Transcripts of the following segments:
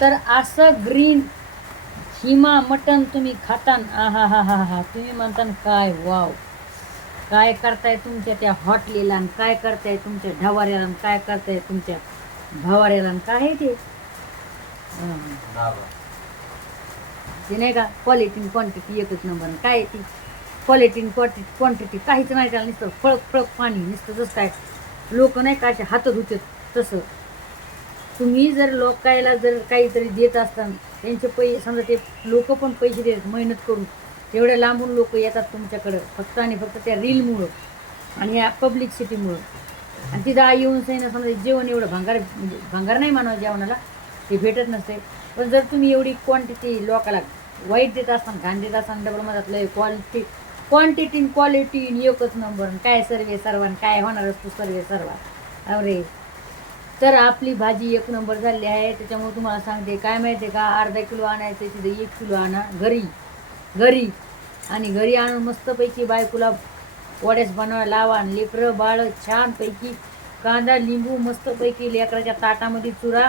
तर असं ग्रीन हिमा मटन तुम्ही खातान, आहा हा हा हा, तुम्ही म्हणतान काय वाव, काय करताय तुमच्या त्या हॉटेलला आणि काय करताय तुमच्या ढवाऱ्याला आणि काय करताय तुमच्या भवाऱ्याला आणि काय आहे ते ते नाही का, क्वालिटी क्वांटिटी एकच नंबर. काय ती क्वालिटी क्वांटिटी काहीच नाही, त्याला नुसतं फळक फळक पाणी नुसतं. जसं काय लोक नाही का असे हात धुतात तसं. तुम्ही जर लोकायला जर काहीतरी देत असताना त्यांचे पैसे समजा, ते लोक पण पैसे देतात मेहनत करून, तेवढ्या लांबून लोक येतात तुमच्याकडं फक्त आणि फक्त त्या रीलमुळं आणि या पब्लिकसिटीमुळं. आणि तिथं येऊन सैन समजा जेवण एवढं भंगार, म्हणजे भंगार नाही म्हणावं जेवणाला, ते भेटत नसते. पण जर तुम्ही एवढी क्वांटिटी लोकाला वाईट देत असताना, घाण देत असताना, डबल मधात लय क्वांटिटी क्वालिटी एकच नंबर. काय सर्वे सर्वान काय होणार असतो सर्वे सर्वा, अरे. तर आपली भाजी एक नंबर झाली आहे. त्याच्यामुळे तुम्हाला सांगते, काय माहिती आहे का, अर्धा किलो आणायचं तिथे 1 किलो आणा घरी घरी. आणि घरी आणून मस्तपैकी बायकोला वड्यास बनवा लावा, आणि लेकरं बाळ छानपैकी कांदा लिंबू मस्तपैकी लेकराच्या ताटामध्ये चुरा,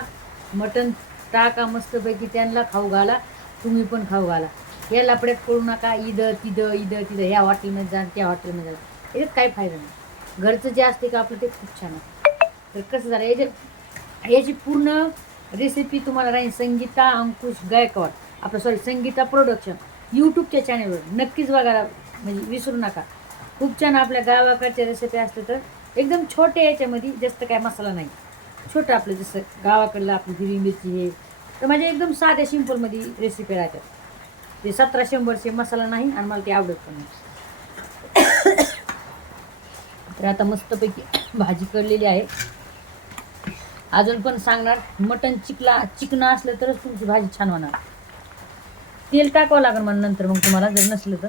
मटण टाका मस्तपैकी, त्यांना खाऊ घाला, तुम्ही पण खाऊ घाला. या लपड्यात पडू नका, इथं तिथं ह्या हॉटेलमध्ये जा त्या हॉटेलमध्ये जा, याच्यात काही फायदा नाही. घरचं जे असते का आपलं ते खूप छान आहे. तर कसं झालं, याची पूर्ण रेसिपी तुम्हाला राहील संगीता अंकुश गायकवाड, आपलं सॉरी संगीता प्रोडक्शन यूट्यूबच्या चॅनलवर नक्कीच बघायला म्हणजे विसरू नका. खूप छान आपल्या गावाकडच्या रेसिपी असते. तर एकदम छोट्या याच्यामध्ये, जास्त काय मसाला नाही, छोटं आपलं जसं गावाकडलं आपली हिरवी मिरची हे, तर म्हणजे एकदम साध्या सिंपलमध्ये रेसिपी राहतात. ते 1700 मसाला नाही आणि मला ते आवडत पण नाही. तर आता मस्तपैकी भाजी करलेली आहे. अजून पण सांगणार, मटण चिकनं असलं तरच तुमची भाजी छान होणार. तेल टाकावं लागेल मला नंतर, मग तुम्हाला जर नसलं तर